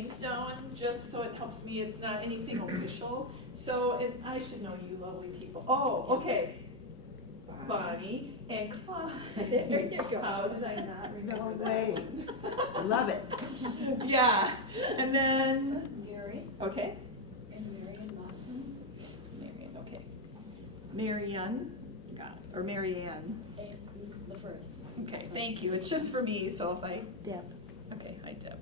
names down, just so it helps me, it's not anything official. So, and I should know you lovely people. Oh, okay. Bonnie and Clyde. There you go. How did I not remember No that way. one? Love it. Yeah, and then, Gary okay, and Marion Mountain Marion, okay. Marianne, got it, or Marianne. and the first. Okay, thank you. It's just for me, so if I, Deb. okay, hi Deb.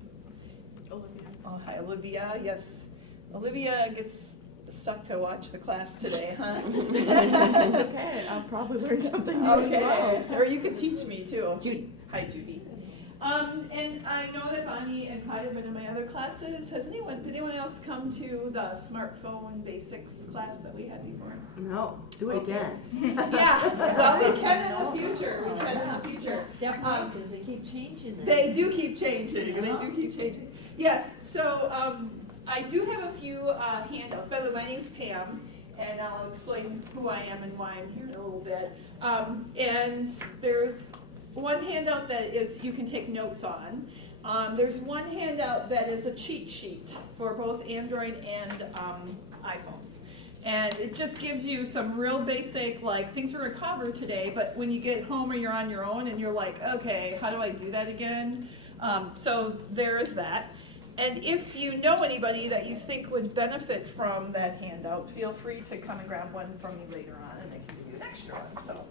Olivia. Oh, hi Olivia, yes. Olivia gets stuck to watch the class today, huh? It's okay, I'll probably learn something new as Okay, well. or you could teach me too. Judy. Hi Judy. And I know that Bonnie and Clyde have been in my other classes. Did anyone else come to the smartphone basics class that we had before? No, do it Okay. again. Yeah, well, we can in the future, we can in the future. Definitely, because they keep changing them. They do keep changing, they do keep changing. Yes, so I do have a few handouts. By the way, my name's Pam, and I'll explain who I am and why I'm here in a little bit. And there's one handout that is you can take notes on. There's one handout that is a cheat sheet for both Android and iPhones. And it just gives you some real basic, like, things we're gonna cover today, but when you get home or you're on your own and you're like, okay, how do I do that again? So there is that. And if you know anybody that you think would benefit from that handout, feel free to come and grab one from me later on, and I can give you an extra one. So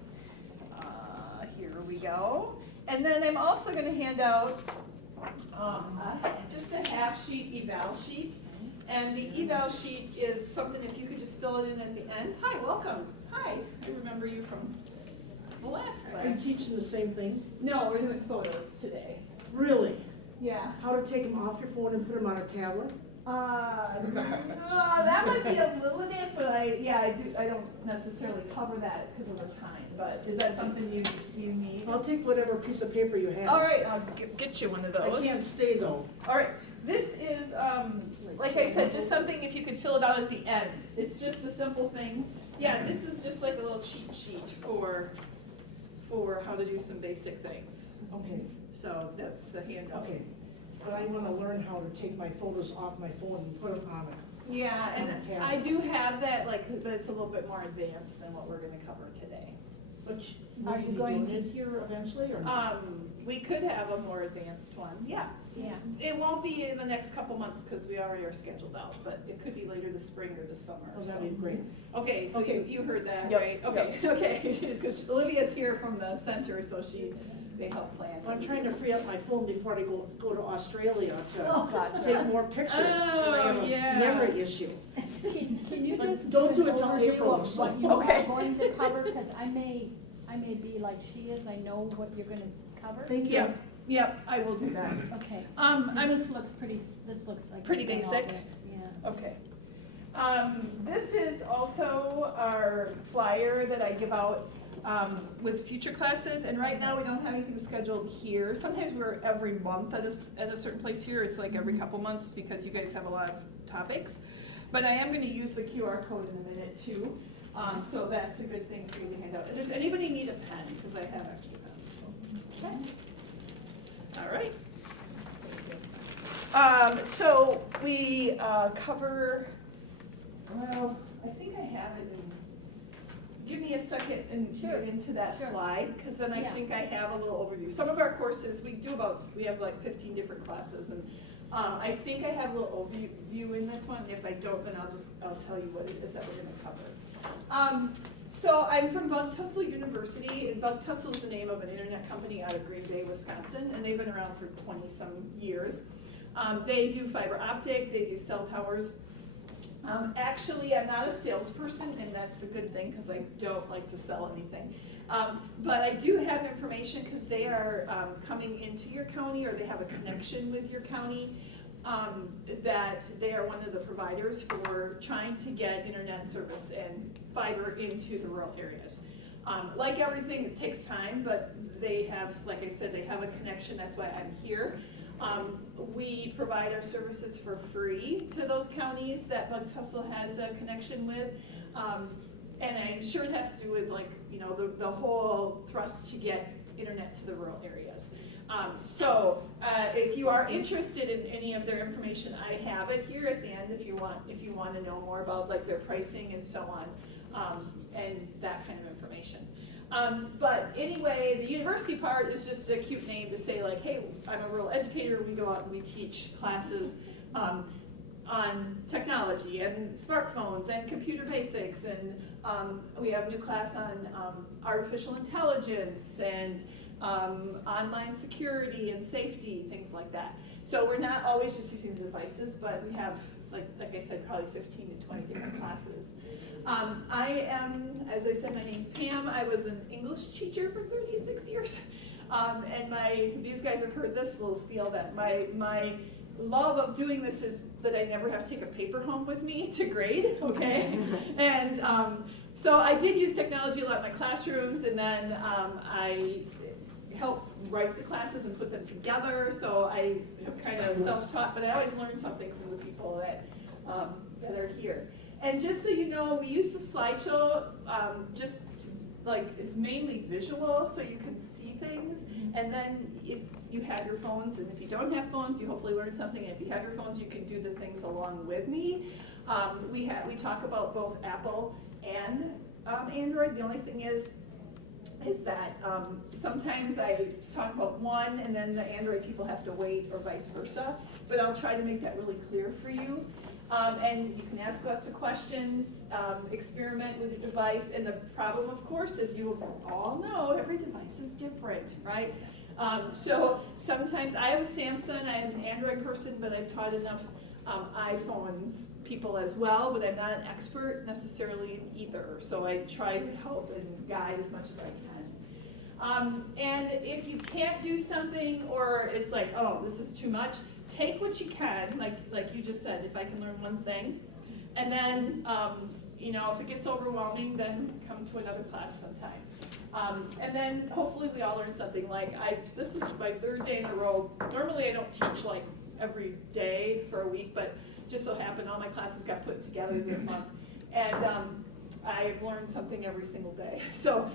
here we go. And then I'm also gonna hand out just a half sheet eval sheet. And the eval sheet is something, if you could just fill it in at the end. Hi, welcome. Hi, I remember you from the last Are you class. teaching the same thing? No, we're doing photos today. Really? Yeah. How to take them off your phone and put them on a tablet? No, that might be a little advanced, but I don't necessarily cover that because of the time, but is that something you need? I'll take whatever piece of paper you have. All right, I'll get you one of I those. can't stay though. All right, this is, like I said, just something if you could fill it out at the end. It's just a simple thing. Yeah, this is just like a little cheat sheet for how to do some basic things. Okay, So that's the handout. okay. But I wanna learn how to take my photos off my phone and put them on it. Yeah, and Okay. I do have that, but it's a little bit more advanced than what we're gonna cover today. But Are will you you be going doing it here eventually or not? We could have a more advanced one, yeah. Yeah. It won't be in the next couple months because we already are scheduled out, but it could be later this spring or this summer. Oh, so. that'd be great. Okay, so Okay. you heard that, Yep, right? Okay, okay, because Olivia's here from the center, so they help plan. I'm trying to free up my phone before I go to Australia Oh, to gotcha. take more pictures. 'cause I have a yeah. memory issue. Can you But just don't give do an it till overview April or of so. what you Okay. are going to cover? Because I may be like she is, I know what you're gonna cover. Thank you. Yep, yep, I will do that. Okay. I'm, This looks like. Pretty you've done all basic? this, Yeah. okay. This is also our flyer that I give out with future classes, and right now we don't have anything scheduled here. Sometimes we're every month at a certain place here. It's like every couple months because you guys have a lot of topics. But I am gonna use the QR code in a minute too, so that's a good thing for you to hand out. Does anybody need a pen? Because I have extra pens, so. Okay. All right. So we cover, well, I think I have it in, give me a second and Sure, get into that sure. slide, because then I Yeah. think I have a little overview. Some of our courses, we have like 15 different classes, and I think I have a little overview in this one. If I don't, then I'll tell you what it is that we're gonna cover. So I'm from Bug Tussle University, and Bug Tussle is the name of an internet company out of Green Bay, Wisconsin, and they've been around for 20-some years. They do fiber optic, they do cell towers. Actually, I'm not a salesperson, and that's a good thing, because I don't like to sell anything. But I do have information, because they are coming into your county, or they have a connection with your county, that they are one of the providers for trying to get internet service and fiber into the rural areas. Like everything, it takes time, but they have, like I said, they have a connection, that's why I'm here. We provide our services for free to those counties that Bug Tussle has a connection with. And I'm sure it has to do with, like, you know, the whole thrust to get internet to the rural areas. If you are interested in any of their information, I have it here at the end if you want to know more about like their pricing and so on, and that kind of information. But anyway, the university part is just a cute name to say like, hey, I'm a rural educator, we go out and we teach classes on technology and smartphones and computer basics, and we have a new class on artificial intelligence and online security and safety, things like that. So we're not always just using the devices, but we have, like I said, probably 15 to 20 different classes. I am, as I said, my name's Pam. I was an English teacher for 36 years. And these guys have heard this little spiel that my love of doing this is that I never have to take a paper home with me to grade, okay? And so I did use technology a lot in my classrooms, and then I helped write the classes and put them together, so I am kind of self-taught, but I always learn something from the people that are here. And just so you know, we use the slideshow just like it's mainly visual, so you can see things. And then if you have your phones, and if you don't have phones, you hopefully learned something. And if you have your phones, you can do the things along with me. We talk about both Apple and Android. The only thing is that sometimes I talk about one and then the Android people have to wait, or vice versa. But I'll try to make that really clear for you. And you can ask lots of questions, experiment with your device, and the problem, of course, as you all know, every device is different, right? So sometimes, I have a Samsung, I'm an Android person, but I've taught enough iPhones people as well, but I'm not an expert necessarily in either, so I try to help and guide as much as I can. And if you can't do something, or it's like, oh, this is too much, take what you can, like you just said, if I can learn one thing, and then, if it gets overwhelming, then come to another class sometime. And then hopefully we all learn something. This is my third day in a row. Normally I don't teach like every day for a week, but just so happened all my classes got put together this month. And I've learned something every single day. So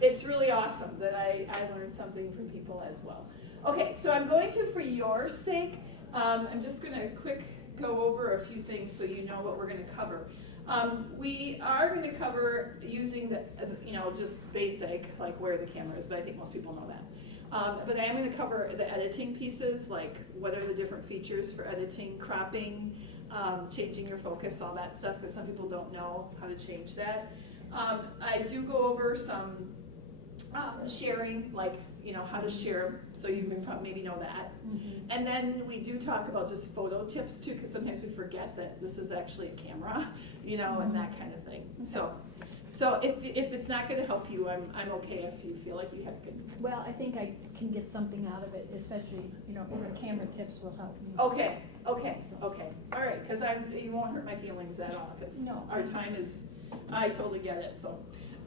it's really awesome that I learned something from people as well. Okay, so I'm going to, for your sake, I'm just going to go over a few things so you know what we're going to cover. We are going to cover using the, just basic, like where the camera is, but I think most people know that. But I am going to cover the editing pieces, like what are the different features for editing, cropping, changing your focus, all that stuff, because some people don't know how to change that. I do go over some sharing, like, how to share, so you can maybe know that. Mm-hmm. And then we do talk about just photo tips too, because sometimes we forget that this is actually a camera, mm-hmm. and that kind of thing. Okay. So if it's not going to help you, I'm okay if you feel like you have good. Well, I think I can get something out of it, especially, even camera tips will help me. Okay. All right, because you won't hurt my feelings at all, because our time is, I totally get it, so.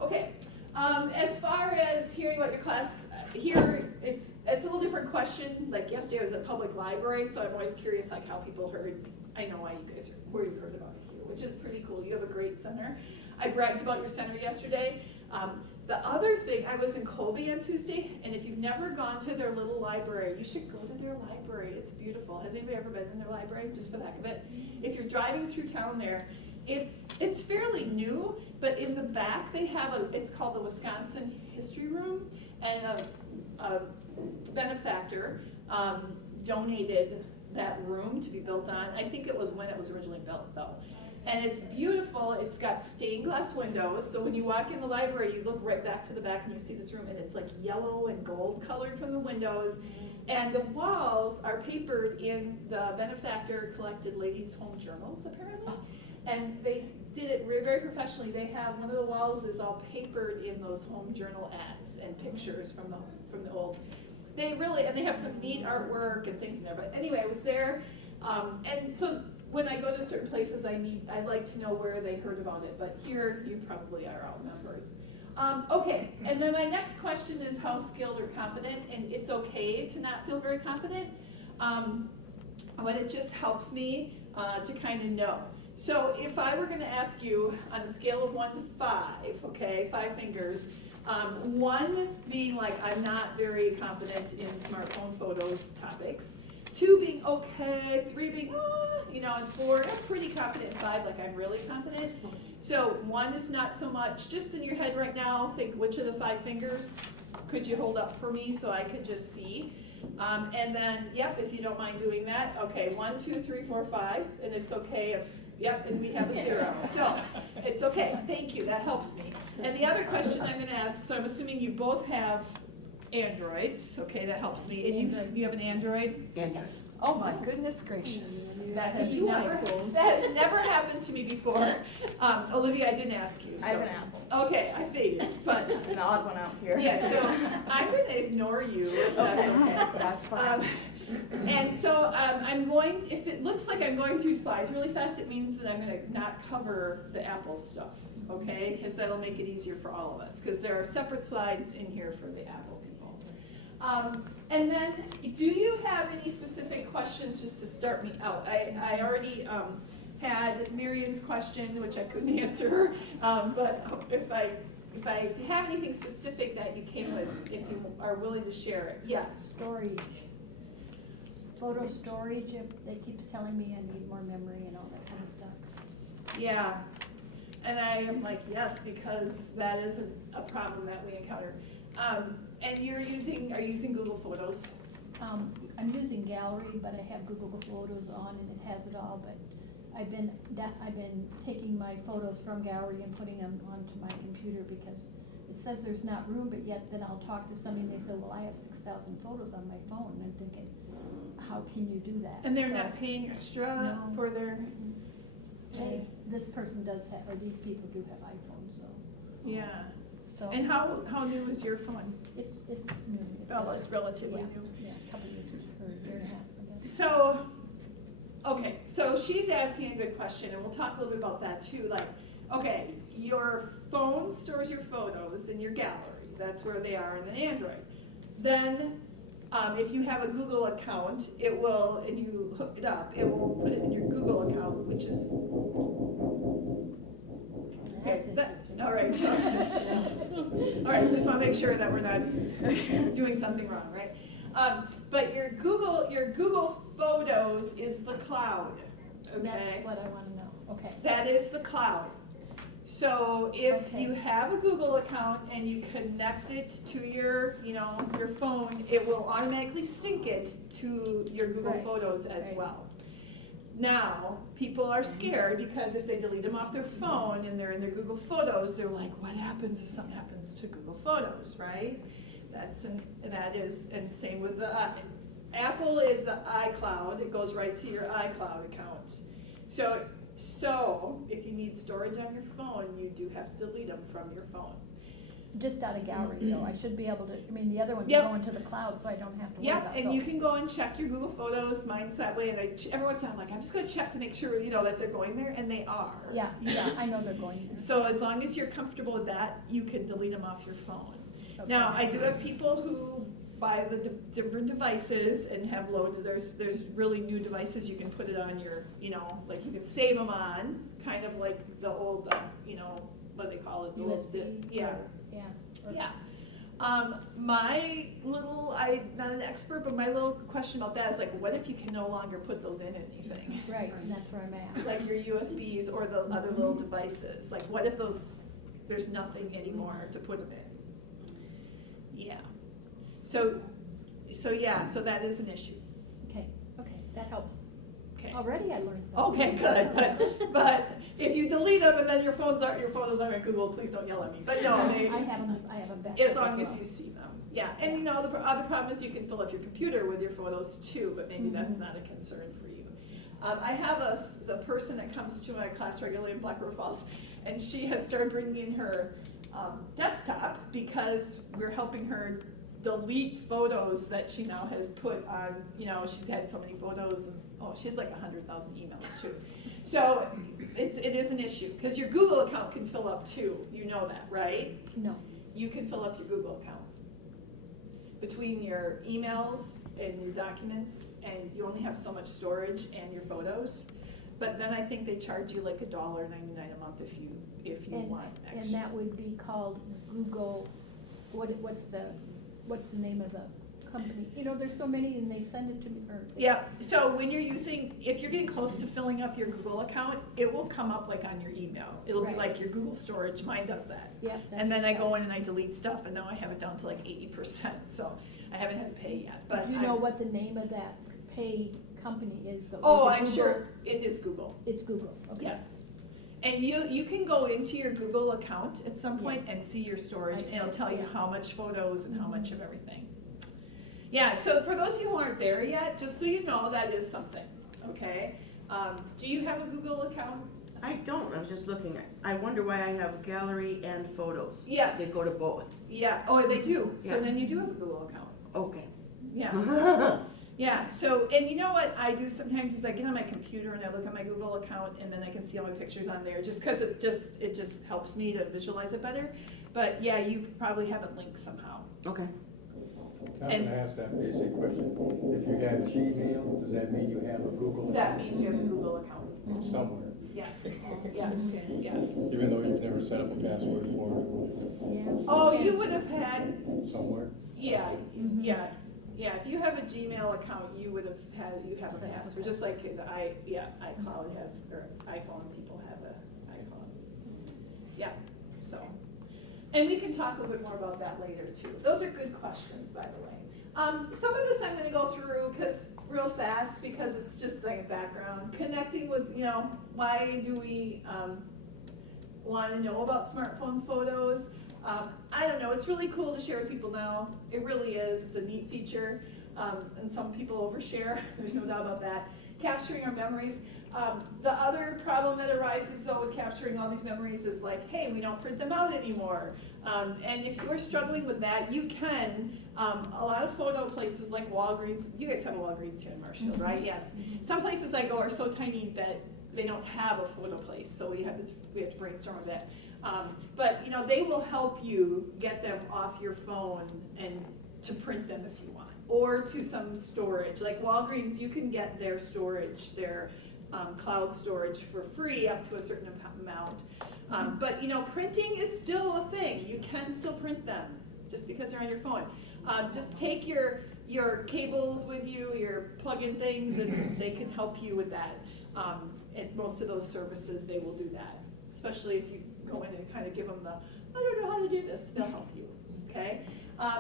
Okay, as far as hearing about your class, here it's a little different question. Like yesterday I was at public library, so I'm always curious like how people heard, I know why you guys where you heard about it here, which is pretty cool. You have a great center. I bragged about your center yesterday. The other thing, I was in Colby on Tuesday, and if you've never gone to their little library, you should go to their library. It's beautiful. Has anybody ever been in their library, just for the heck of it? If you're driving through town there, it's fairly new, but in the back they have it's called the Wisconsin History Room, and a benefactor donated that room to be built on. I think it was when it was originally built, though. And it's beautiful. It's got stained glass windows, so when you walk in the library, you look right back to the back and you see this room, and it's like yellow and gold colored from the windows. And the walls are papered in the benefactor collected ladies' home journals, apparently. And they did it very, very professionally. They have, one of the walls is all papered in those home journal ads and pictures from the old. They have some neat artwork and things in there. But anyway, I was there, and so when I go to certain places, I'd like to know where they heard about it. But here, you probably are all members. Okay, and then my next question is how skilled or confident, and it's okay to not feel very confident, but it just helps me to kind of know. So if I were going to ask you on a scale of 1 to 5, okay, 5 fingers, One being like, I'm not very confident in smartphone photos topics. 2 being okay, 3 being, and 4, I'm pretty confident, 5, like I'm really confident. So 1 is not so much, just in your head right now, think which of the 5 fingers could you hold up for me so I could just see? And then, yep, if you don't mind doing that, okay, 1, 2, 3, 4, 5, and it's okay if, yep, and we have a 0. So, it's okay, thank you, that helps me. And the other question I'm gonna ask, so I'm assuming you both have Androids, okay, that helps me. And you have an Android? Android. Oh my goodness gracious, that has You never, iPhone. that has never happened to me before. Olivia, I didn't ask you, so. I have an Apple. Okay, I figured, but, An odd one out here. yeah, so I'm gonna ignore you if that's okay. That's fine. And so I'm going, if it looks like I'm going through slides really fast, it means that I'm gonna not cover the Apple stuff, okay? Because that'll make it easier for all of us, because there are separate slides in here for the Apple people. And then, do you have any specific questions just to start me out? I already had Marion's question, which I couldn't answer, but if I have anything specific that you came with, if you are willing to share it, yes. Storage. Photo storage, if they keep telling me I need more memory and all that kind of stuff. Yeah, and I am like, yes, because that is a problem that we encounter. And are you using Google Photos? I'm using Gallery, but I have Google Photos on and it has it all, but I've been taking my photos from Gallery and putting them onto my computer because it says there's not room, but yet then I'll talk to somebody and they say, well, I have 6,000 photos on my phone, and I'm thinking, how can you do that? And they're So, not paying extra No. for their, this person does have, or these people do have iPhones, so. yeah. So And how new is your phone? it's new. It's relatively Yeah, new. yeah, a couple years, or a year and a half, I guess. So, okay, so she's asking a good question, and we'll talk a little bit about that too. Like, okay, your phone stores your photos in your gallery. That's where they are in an Android. Then, if you have a Google account, it will, and you hook it up, it will put it in your Google account, which is, That's that- interesting. all right. All right, just want to make sure that we're not doing something wrong, right? But your Google Photos is the cloud, okay? That's what I wanna know, okay. That is the cloud. So if Okay. you have a Google account and you connect it to your phone, it will automatically sync it to your Google Right. Photos as Right. well. Now, people are scared because if they delete them off their phone and they're in their Google Photos, they're like, what happens if something happens to Google Photos, right? And same with the, Apple is the iCloud, it goes right to your iCloud account. So, if you need storage on your phone, you do have to delete them from your phone. Just out of Gallery though, I should be able to, I mean, the other ones Yep. are going to the cloud, so I don't have to worry Yep, about and those. you can go and check your Google Photos, mine's that way, and every once in a while, I'm like, I'm just gonna check to make sure, that they're going there, and they are. Yeah, I know they're going there. So as long as you're comfortable with that, you can delete them off your phone. Okay. Now, I do have people who buy the different devices and have loaded, there's really new devices you can put it on your, like you can save them on, kind of like the old, what do they call it? The old- USB? Yeah. or- Yeah. or- Yeah. My little, I'm not an expert, but my little question about that is like, what if you can no longer put those in anything? Right, and that's where I'm at. Like your USBs or the other little devices, like what if there's nothing anymore to put them in? Yeah. So that is an issue. Okay, that helps. Okay. Already I learned something. Okay, good, but if you delete them and then your photos aren't on Google, please don't yell at me, but no, they. I have them back. As long as you see them, yeah. And the other problem is you can fill up your computer with your photos too, but maybe that's not a concern for you. I have a person that comes to my class regularly in Black River Falls, and she has started bringing in her desktop because we're helping her delete photos that she now has put on, she's had so many photos, and she has like 100,000 emails too. So it is an issue, because your Google account can fill up too, you know that, right? No, You can fill up your Google account between your emails and your documents, and you only have so much storage and your photos. But then I think they charge you like $1.99 a month if you want and extra. that would be called Google what's the name of the company? You know, there's so many and they send it to me, or. Yeah, so when you're if you're getting close to filling up your Google account, it will come up like on your email. It'll be Right. like your Google storage, mine does that. Yeah. And then I go in and I delete stuff, and now I have it down to like 80%, so I haven't had to pay yet, but. Do you know what the name of that pay company is? though? Oh, Is it I'm Google? sure it is Google, It's Google, okay. yes. And you can go into your Google account at some point and see your storage, and it'll tell you Yeah. how much photos and how much of everything. Yeah, so for those of you who aren't there yet, just so you know, that is something, okay? Do you have a Google account? I don't, I was just looking at, I wonder why I have gallery and photos. Yes. They go to both. Yeah, oh, they do, so Yeah. then you do have a Google account, Okay. yeah. Yeah, so, and you know what I do sometimes is I get on my computer and I look at my Google account and then I can see all my pictures on there, just because it just helps me to visualize it better. But yeah, you probably have it linked somehow. Okay. I'm And- gonna ask that basic question. If you have Gmail, does that mean you have a Google That means you have a Google account. somewhere? Yes, yes, yes. Even though you've never set up a password for it, Yeah. Oh, you would have had, somewhere? yeah, Mhm. yeah, if you have a Gmail account, you would have you have a password, just like iCloud has, or iPhone people have a iCloud. Yeah, so, and we can talk a little bit more about that later too. Those are good questions, by the way. Some of this I'm gonna go through real fast, because it's just like a background, connecting with, why do we, want to know about smartphone photos. I don't know, it's really cool to share with people now. It really is, it's a neat feature, and some people overshare, there's no doubt about that. Capturing our memories. The other problem that arises though with capturing all these memories is like, hey, we don't print them out anymore. And if you're struggling with that, you can. A lot of photo places like Walgreens, you guys have a Walgreens here in Marshfield, right? Yes. Some places I go are so tiny that they don't have a photo place, so we have to brainstorm with that. But they will help you get them off your phone and to print them if you want, or to some storage. Like Walgreens, you can get their storage, their cloud storage for free up to a certain amount. But printing is still a thing. You can still print them just because they're on your phone. Just take your cables with you, your plug-in things, and they can help you with that. At most of those services, they will do that, especially if you go in and kind of give them the, I don't know how to do this, they'll help you, okay?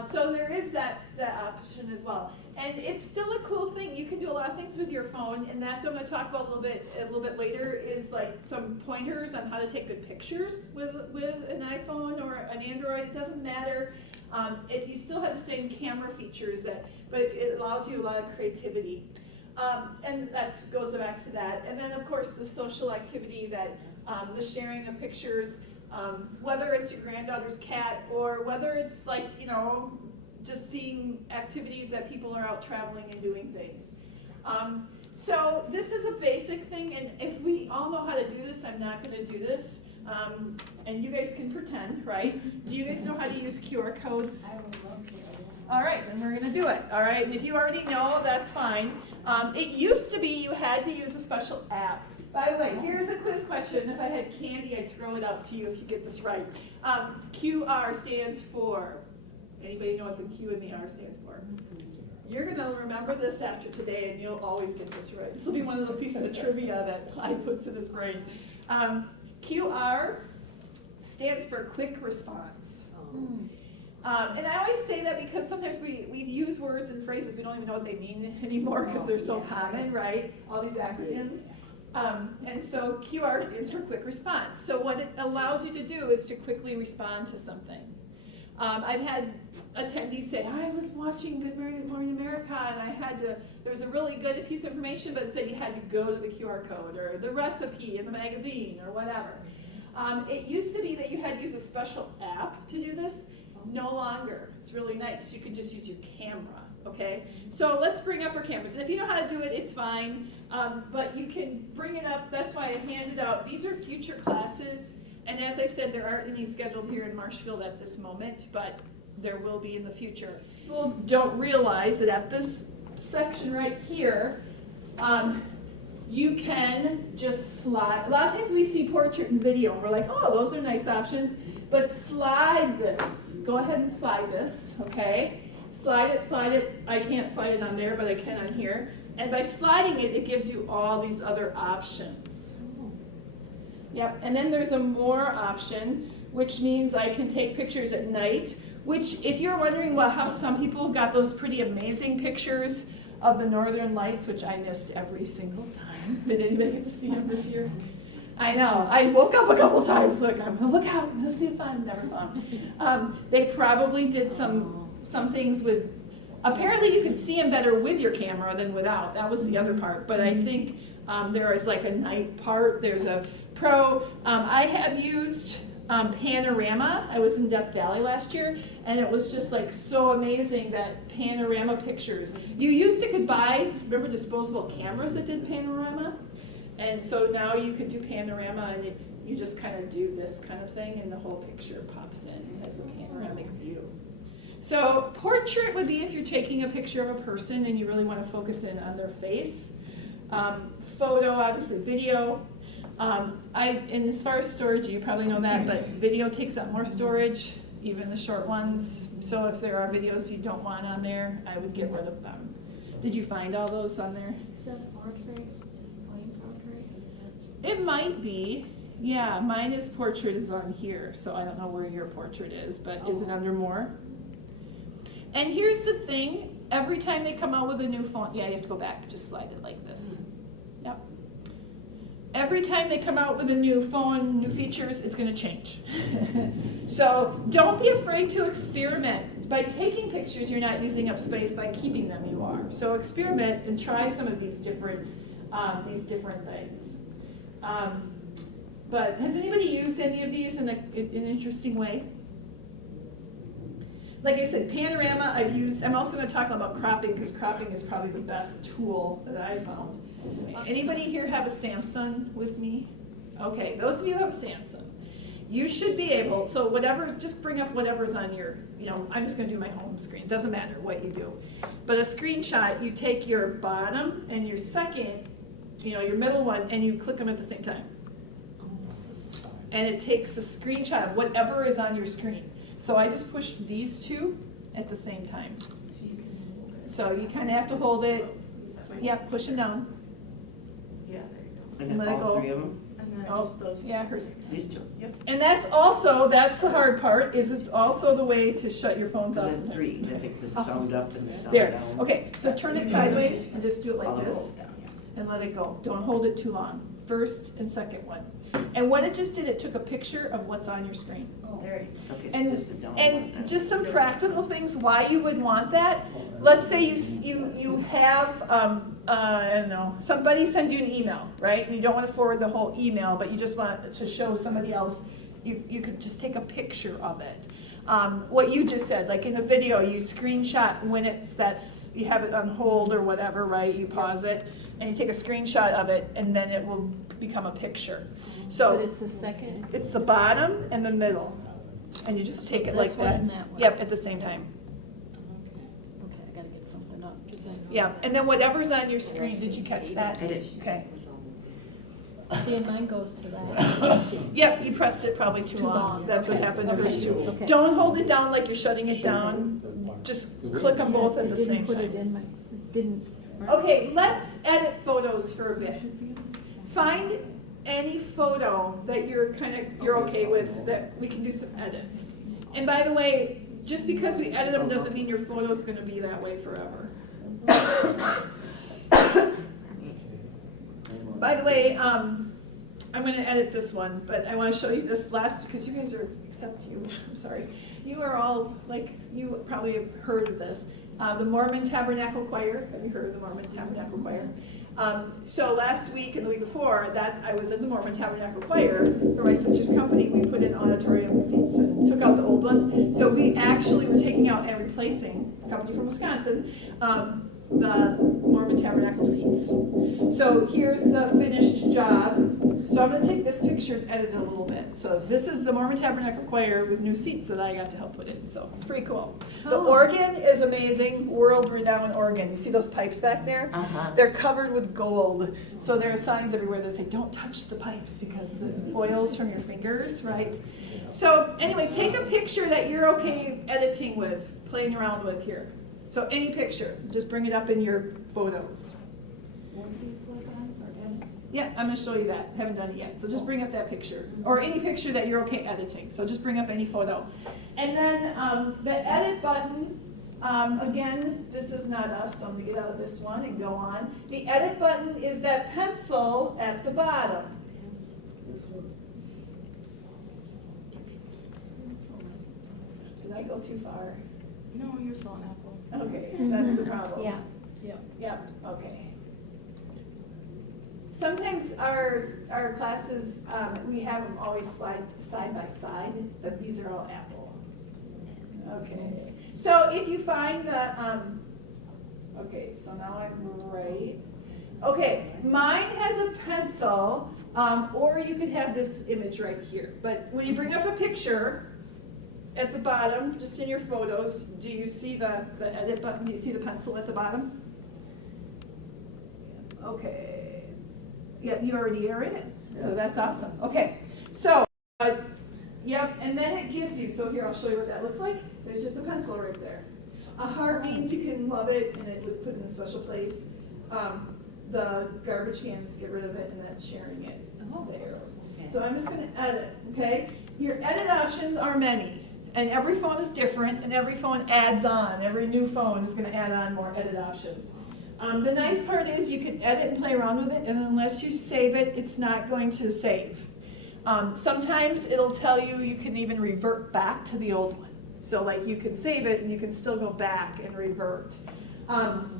So there is that option as well. And it's still a cool thing. You can do a lot of things with your phone, and that's what I'm going to talk about a little bit later, is like some pointers on how to take good pictures with an iPhone or an Android. It doesn't matter. You still have the same camera features, but it allows you a lot of creativity. And that goes back to that. And then, of course, the social activity, that the sharing of pictures, whether it's your granddaughter's cat or whether it's like, just seeing activities that people are out traveling and doing things. So this is a basic thing, and if we all know how to do this, I'm not going to do this. And you guys can pretend, right? Do you guys know how to use QR codes? I would love to. All right, then we're gonna do it, all right? And if you already know, that's fine. It used to be you had to use a special app. By the way, here's a quiz question. If I had candy, I'd throw it out to you if you get this right. QR stands for, anybody know what the Q and the R stands for? You're gonna remember this after today, and you'll always get this right. This will be one of those pieces of trivia that Clyde puts in his brain. QR stands for quick response. And I always say that because sometimes we use words and phrases, we don't even know what they mean anymore because they're so common, right? All these acronyms. And so QR stands for quick response. So what it allows you to do is to quickly respond to something. I've had attendees say, I was watching Good Morning America, and there was a really good piece of information, but it said you had to go to the QR code, or the recipe in the magazine, or whatever. It used to be that you had to use a special app to do this. No longer. It's really nice. You can just use your camera, okay? So let's bring up our cameras. And if you know how to do it, it's fine. But you can bring it up. That's why I handed out. These are future classes. And as I said, there aren't any scheduled here in Marshfield at this moment, but there will be in the future. People don't realize that at this section right here, you can just slide. A lot of times we see portrait and video, and we're like, oh, those are nice options. But slide this. Go ahead and slide this, okay? Slide it. I can't slide it on there, but I can on here. And by sliding it, it gives you all these other options. Yep, and then there's a more option, which means I can take pictures at night, which if you're wondering about how some people got those pretty amazing pictures of the Northern Lights, which I missed every single time. Did anybody get to see them this year? I know. I woke up a couple times. Look, I'm gonna look out. Let's see if I never saw them. They probably did some things with. Apparently, you could see them better with your camera than without. That was the other part. But I think there is like a night part. There's a pro. I have used Panorama. I was in Death Valley last year, and it was just like so amazing that Panorama pictures. You used to could buy, remember disposable cameras that did Panorama? And so now you could do Panorama, and you just kind of do this kind of thing, and the whole picture pops in as a panoramic view. So portrait would be if you're taking a picture of a person and you really want to focus in on their face. Photo, obviously video. And as far as storage, you probably know that, but video takes up more storage, even the short ones. So if there are videos you don't want on there, I would get rid of them. Did you find all those on there? Is that portrait, just plain portrait, is that? It might be. Yeah, mine is portrait is on here, so I don't know where your portrait is, but is it under more? And here's the thing, every time they come out with a new phone, yeah, you have to go back, just slide it like this. Yep. Every time they come out with a new phone, new features, it's gonna change. So don't be afraid to experiment. By taking pictures, you're not using up space. By keeping them, you are. So experiment and try some of these different things. But has anybody used any of these in an interesting way? Like I said, Panorama I've used. I'm also going to talk about cropping, because cropping is probably the best tool that I found. Anybody here have a Samsung with me? Okay, those of you who have a Samsung, you should be able, so whatever, just bring up whatever's on your, I'm just going to do my home screen. Doesn't matter what you do. But a screenshot, you take your bottom and your second, your middle one, and you click them at the same time. And it takes a screenshot of whatever is on your screen. So I just pushed these two at the same time. So you kind of have to hold it. Yeah, push them down. Yeah, there you go. And And let it all go. three of them? Oh, yeah, hers. These two? Yep. And that's the hard part, is it's also the way to shut your phones off. Then sometimes. three, I think the sound up and the sound There, down. okay, so turn it sideways and just do it Follow like this. both down, yeah. And let it go. Don't hold it too long. First and second one. And what it just did, it took a picture of what's on your screen. Okay, so And, just the down one. and just some practical things why you would want that. Let's say you have, I don't know, somebody sends you an email, right? And you don't want to forward the whole email, but you just want to show somebody else. You could just take a picture of it. What you just said, like in the video, you screenshot when you have it on hold or whatever, right? You pause it and you take a screenshot of it, and then it will become a picture. But So it's the second. it's the bottom and the middle, and you just take it like This one that. and that one. Yep, at the same time. Okay, I gotta get something up. Just like- Yeah, and then whatever's on your screen, did you catch that? I did. Okay. See, and mine goes to that. Yep, you pressed it probably too Too long. long. That's what Okay. happened to Okay. hers too. Okay. Don't hold it down like you're shutting it down. Just click them both at the same Didn't put it in time. didn't. Okay, let's edit photos for a bit. Find any photo that you're okay with, that we can do some edits. And by the way, just because we edit them doesn't mean your photo's gonna be that way forever. By the way, I'm gonna edit this one, but I wanna show you this last, because you guys are, except you, I'm sorry. You are all, you probably have heard of this. The Mormon Tabernacle Choir. Have you heard of the Mormon Tabernacle Choir? So last week and the week before that, I was in the Mormon Tabernacle Choir for my sister's company. We put in auditorium seats and took out the old ones. So we actually were taking out and replacing, a company from Wisconsin, the Mormon Tabernacle seats. So here's the finished job. So So I'm gonna take this picture and edit it a little bit. So this is the Mormon Tabernacle Choir with new seats that I got to help put in, so it's pretty cool. The Oh. organ is amazing, world-renowned organ. You see those pipes back there? Uh-huh. They're covered with gold. So there are signs everywhere that say, don't touch the pipes because the oil's from your fingers, right? So anyway, take a picture that you're okay editing with, playing around with here. So any picture, just bring it up in your photos. Yeah, I'm gonna show you that. Haven't done it yet. So just bring up that picture. Or any picture that you're okay editing. So just bring up any photo. And then the edit button, again, this is not us, so I'm gonna get out of this one and go on. The edit button is that pencil at the bottom. Did I go too far? No, you're still an apple. Okay, that's the problem. Yeah. Yep, okay. Sometimes our classes, we have them always slide side by side, but these are all Apple. Okay, so if you find the, okay, so now I'm right. Okay, mine has a pencil, or you could have this image right here. But when you bring up a picture, at the bottom, just in your photos, do you see the edit button? Do you see the pencil at the bottom? Okay. Yeah, you already are in it. So that's awesome. Okay. So, yep, and then it gives you, so here I'll show you what that looks like. There's just a pencil right there. A heart means you can love it and it would put it in a special place. The garbage cans, get rid of it, and that's sharing it. The arrows. So I'm just going to edit, okay? Your edit options are many. And every phone is different, and every phone adds on. Every new phone is going to add on more edit options. The nice part is you can edit and play around with it, and unless you save it, it's not going to save. Sometimes it'll tell you you can even revert back to the old one. So like you can save it, and you can still go back and revert.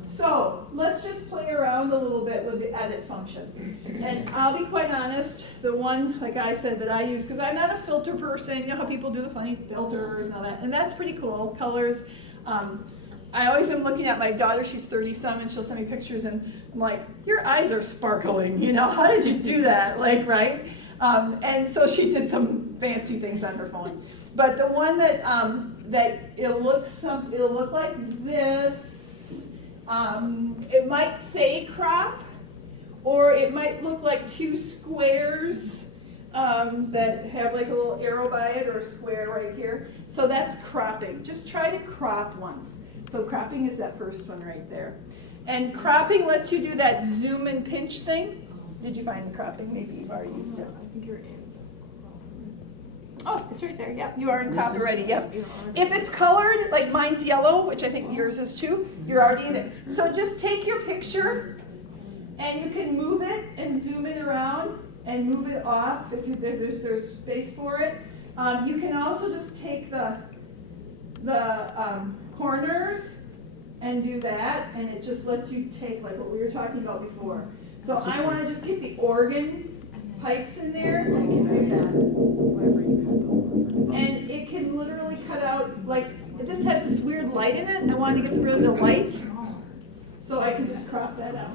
So let's just play around a little bit with the edit functions. And I'll be quite honest, the one, like I said, that I use, because I'm not a filter person, you know how people do the funny filters and all that, and that's pretty cool, colors. I always am looking at my daughter, she's 30-some, and she'll send me pictures, and I'm like, your eyes are sparkling, you know, how did you do that, like, right? And so she did some fancy things on her phone. But the one that, it'll look like this. It might say crop, or it might look like two squares that have like a little arrow by it, or a square right here. So that's cropping. Just try to crop once. So cropping is that first one right there. And cropping lets you do that zoom and pinch thing. Did you find the cropping? Maybe you've already used it. I think you're in. Oh, it's right there, yeah. You are in crop already, yep. If it's colored, like mine's yellow, which I think yours is too, you're already in it. So just take your picture, and you can move it and zoom it around and move it off if there's space for it. You can also just take the corners and do that, and it just lets you take like what we were talking about before. So I want to just get the organ pipes in there. I can do that. And it can literally cut out, like, this has this weird light in it. I want to get rid of the light, so I can just crop that out.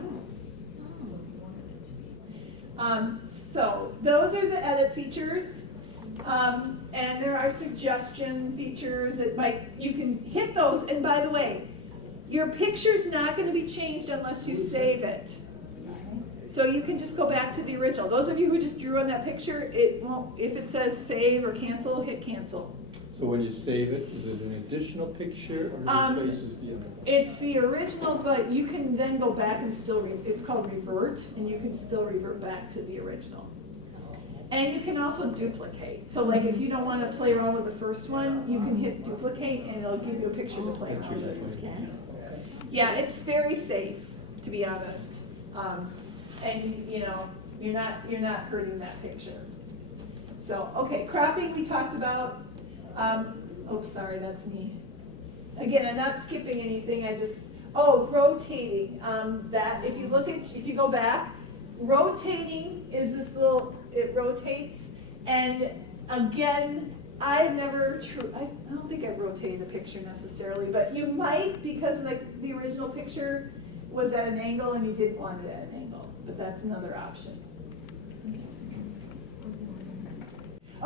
So those are the edit features. And there are suggestion features that you can hit those. And by the way, your picture's not going to be changed unless you save it. So you can just go back to the original. Those of you who just drew on that picture, it won't, if it says save or cancel, hit cancel. So when you save it, is it an additional picture or it replaces the other? It's the original, but you can then go back and still, it's called revert, and you can still revert back to the original. And you can also duplicate. So like if you don't want to play around with the first one, you can hit duplicate and it'll give you a picture to play around with. Yeah, it's very safe, to be honest. And you know, you're not hurting that picture. So, okay, cropping we talked about. Oops, sorry, that's me. Again, I'm not skipping anything, rotating. That, if you go back, rotating is this little, it rotates, and again, I don't think I've rotated a picture necessarily, but you might, because like the original picture was at an angle and you didn't want it at an angle, but that's another option.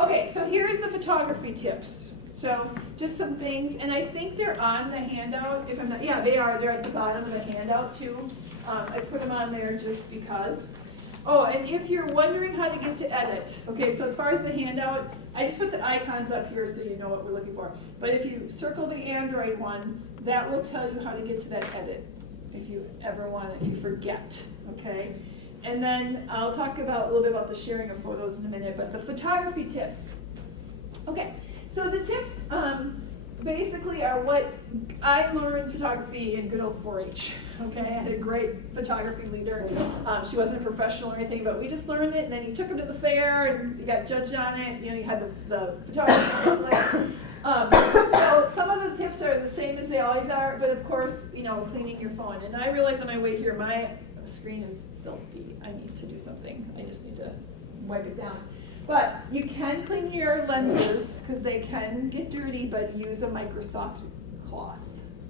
Okay, so here's the photography tips. So just some things, and I think they're on the handout, if I'm not, yeah, they are, they're at the bottom of the handout too. I put them on there just because. Oh, and if you're wondering how to get to edit, okay, so as far as the handout, I just put the icons up here so you know what we're looking for. But if you circle the Android one, that will tell you how to get to that edit, if you ever want, if you forget, okay? And then I'll talk about a little bit about the sharing of photos in a minute, but the photography tips. Okay, so the tips basically are what I learned photography in good old 4-H. Okay, I had a great photography leader. She wasn't a professional or anything, but we just learned it, and then you took her to the fair, and you got judged on it. You know, you had the photography. So some of the tips are the same as they always are, but of course, you know, cleaning your phone. And I realized on my way here, my screen is filthy. I need to do something. I just need to wipe it down. But you can clean your lenses because they can get dirty, but use a Microsoft cloth,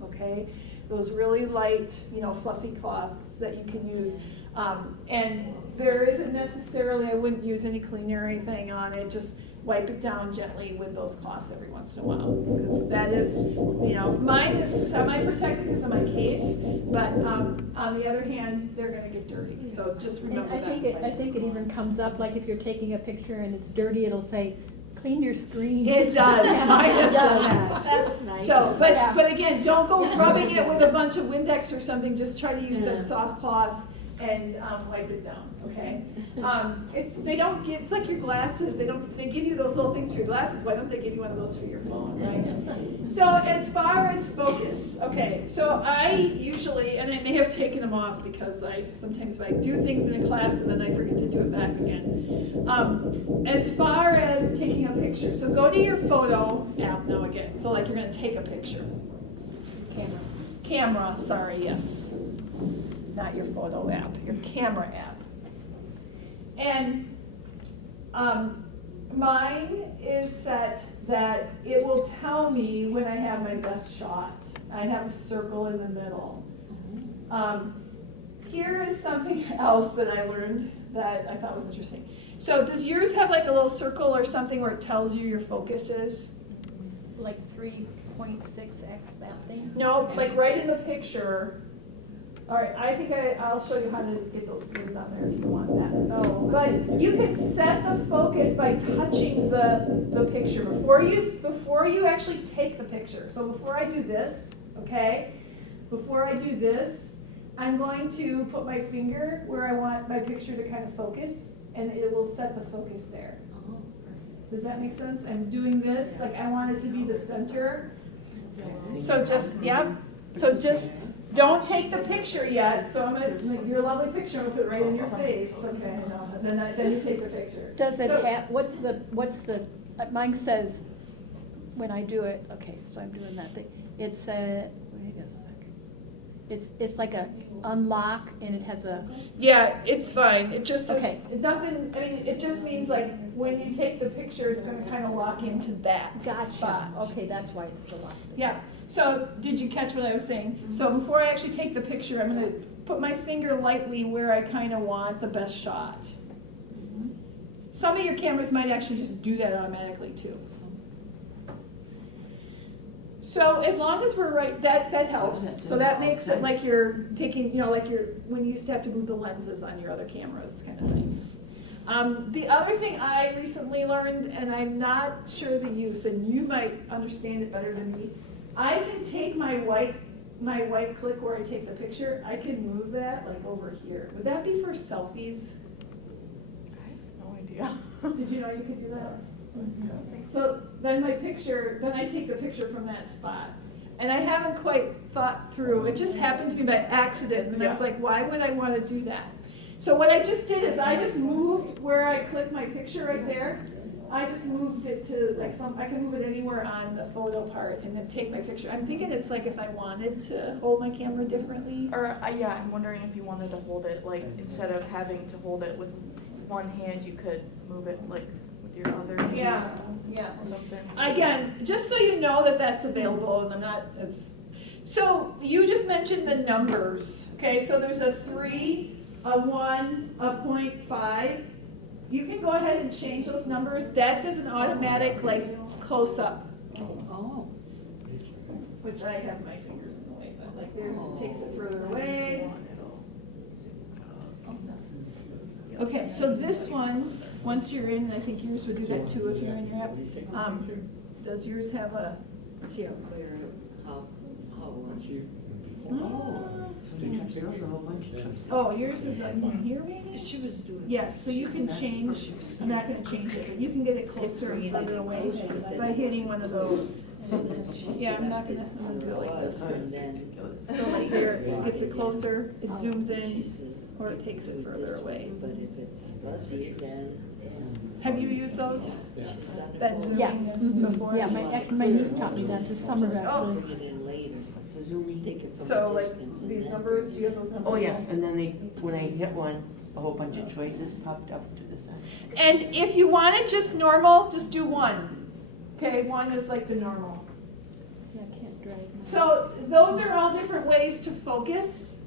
okay? Those really light, you know, fluffy cloths that you can use. And there isn't necessarily, I wouldn't use any cleaner or anything on it, just wipe it down gently with those cloths every once in a while. Because that is, you know, mine is semi-protected because of my case, but on the other hand, they're gonna get dirty. So just And remember I that. think it even comes up, like if you're taking a picture and it's dirty, it'll say, clean your screen. It does, mine has done that. That's nice. So, but again, don't go rubbing it with a bunch of Windex or something, just try to use that soft cloth and wipe it down, okay? They don't give, it's like your glasses, they give you those little things for your glasses, why don't they give you one of those for your phone, right? So as far as focus, okay, so I usually, and I may have taken them off because sometimes I do things in a class and then I forget to do it back again. As far as taking a picture, so go to your photo app now again, so like you're gonna take a picture. Camera, sorry, yes. Not your photo app, your camera app. And mine is set that it will tell me when I have my best shot. I have a circle in the middle. Here is something else that I learned that I thought was interesting. So does yours have like a little circle or something where it tells you your focus is? Like 3.6x that thing? No, like right in the picture. All right, I think I'll show you how to get those grids on there if you want that. Oh. But you can set the focus by touching the picture before you actually take the picture. So before I do this, okay, before I do this, I'm going to put my finger where I want my picture to kind of focus, and it will set the focus there. Does that make sense? I'm doing this, like I want it to be the center. So just, yep, so just don't take the picture yet. So I'm gonna, like, your lovely picture, I'm gonna put it right in your face, okay, no, then you take the picture. Does it So- have, what's the, mine says, when I do it, okay, so I'm doing that thing. It's wait a second. It's like a unlock and it has a, Yeah, it's fine, it just is, Okay. nothing, I mean, it just means like, when you take the picture, it's gonna kind of lock into that spot. gotcha. Okay, that's why it's the lock. Yeah, so did you catch what I was saying? So before I actually take the picture, I'm gonna put my finger lightly where I kind of want the best shot. Some of your cameras might actually just do that automatically too. So as long as we're right, that helps. So that makes it like you're taking, you know, like when you used to have to move the lenses on your other cameras kind of thing. The other thing I recently learned, and I'm not sure the use, and you might understand it better than me, I can take my white click where I take the picture, I can move that like over here. Would that be for selfies? I have no idea. Did you know you could do that? So then then I take the picture from that spot. And I haven't quite thought through, it just happened to me by accident, and I was like, why would I want to do that? So what I just did is I just moved where I click my picture right there. I just moved it to like I can move it anywhere on the photo part and then take my picture. I'm thinking it's like if I wanted to hold my camera differently. Or, yeah, I'm wondering if you wanted to hold it, like, instead of having to hold it with one hand, you could move it, like, with your other hand. Yeah. Or something. Again, just so you know that that's available, and I'm not as. So you just mentioned the numbers, okay? So there's a 3, a 1, a 0.5. you can go ahead and change those numbers. That does an automatic like close up, Oh, which I have my fingers in the way, but like there's, it takes it further away. Okay, so this one, once you're in, I think yours would do that too if you're in your app. Does yours have a, let's see. Oh, yours is in here maybe? She was doing. Yes, so you can change, I'm not gonna change it, but you can get it closer and further away by hitting one of those. Yeah, I'm gonna do it like this. 'Cause- So like here, it gets it closer, it zooms in, or it takes it further away. But if it's fuzzy, then. Have you used those? That yeah, zooming before? yeah, my niece taught me that this summer actually. Bring it in later. Take it from So a like distance. and these then- numbers, do you have those numbers? Oh, yes, and then when I hit one, a whole bunch of choices popped up to the side. And if you want it just normal, just do one. Okay, one is like the normal. Yeah, I can't drag. my- So those are all different ways to focus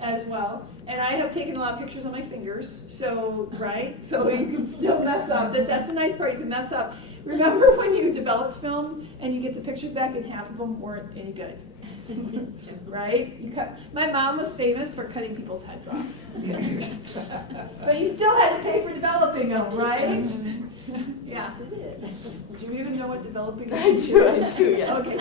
as well. And I have taken a lot of pictures on my fingers, so, right? So you can still mess up. That's a nice part, you can mess up. Remember when you developed film and you get the pictures back and half of them weren't any good? Right? My mom was famous for cutting people's heads off pictures. But you still had to pay for developing them, right? Yeah. She did. Do you even know what developing I is? do, yeah. Okay.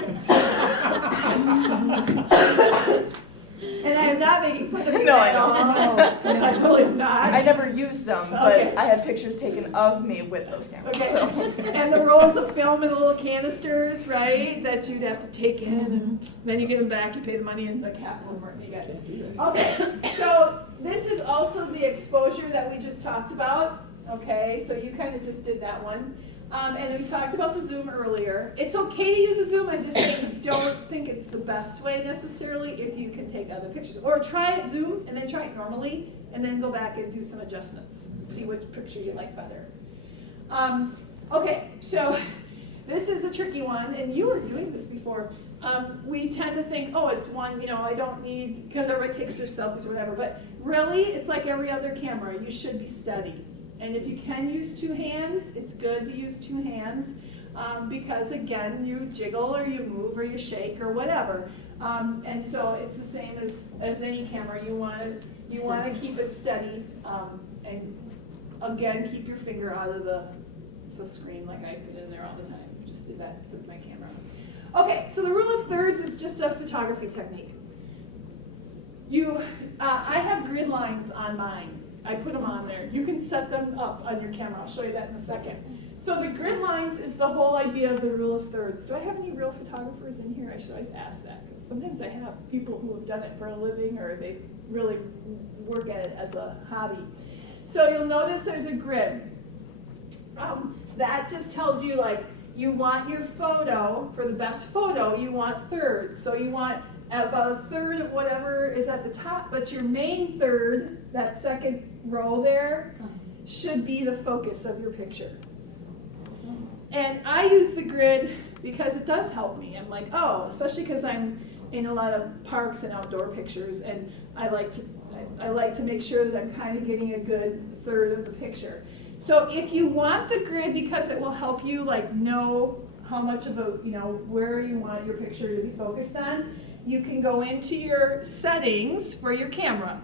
And I am not making fun of you No, I at know. all. Because I really am not. I never used them, Okay. but I had pictures taken of me with those cameras, Okay. so. And the rolls of film in the little canisters, right, that you'd have to take in, and then you get them back, you pay the money, and like half of them weren't any good. Okay, so this is also the exposure that we just talked about. Okay, so you kind of just did that one. And then we talked about the zoom earlier. It's okay to use a zoom, I'm just saying don't think it's the best way necessarily if you can take other pictures. Or try it zoom and then try it normally and then go back and do some adjustments. See which picture you like better. Okay, so this is a tricky one, and you were doing this before. We tend to think, oh, it's one, I don't need, because everybody takes their selfies or whatever, but really, it's like every other camera. You should be steady. And if you can use two hands, it's good to use two hands because, again, you jiggle or you move or you shake or whatever. And so it's the same as any camera. You want to keep it steady and, again, keep your finger out of the screen like I put in there all the time. Just did that with my camera. Okay, so the rule of thirds is just a photography technique. I have grid lines on mine. I put them on there. You can set them up on your camera. I'll show you that in a second. So the grid lines is the whole idea of the rule of thirds. Do I have any real photographers in here? I should always ask that because sometimes I have people who have done it for a living or they really work at it as a hobby. So you'll notice there's a grid. That just tells you like you want your photo, for the best photo, you want thirds. So you want about a third of whatever is at the top, but your main third, that second row there, should be the focus of your picture. And I use the grid because it does help me. I'm like, oh, especially because I'm in a lot of parks and outdoor pictures, and I like to make sure that I'm kind of getting a good third of the picture. So if you want the grid because it will help you like know how much of a, where you want your picture to be focused on, you can go into your settings for your camera.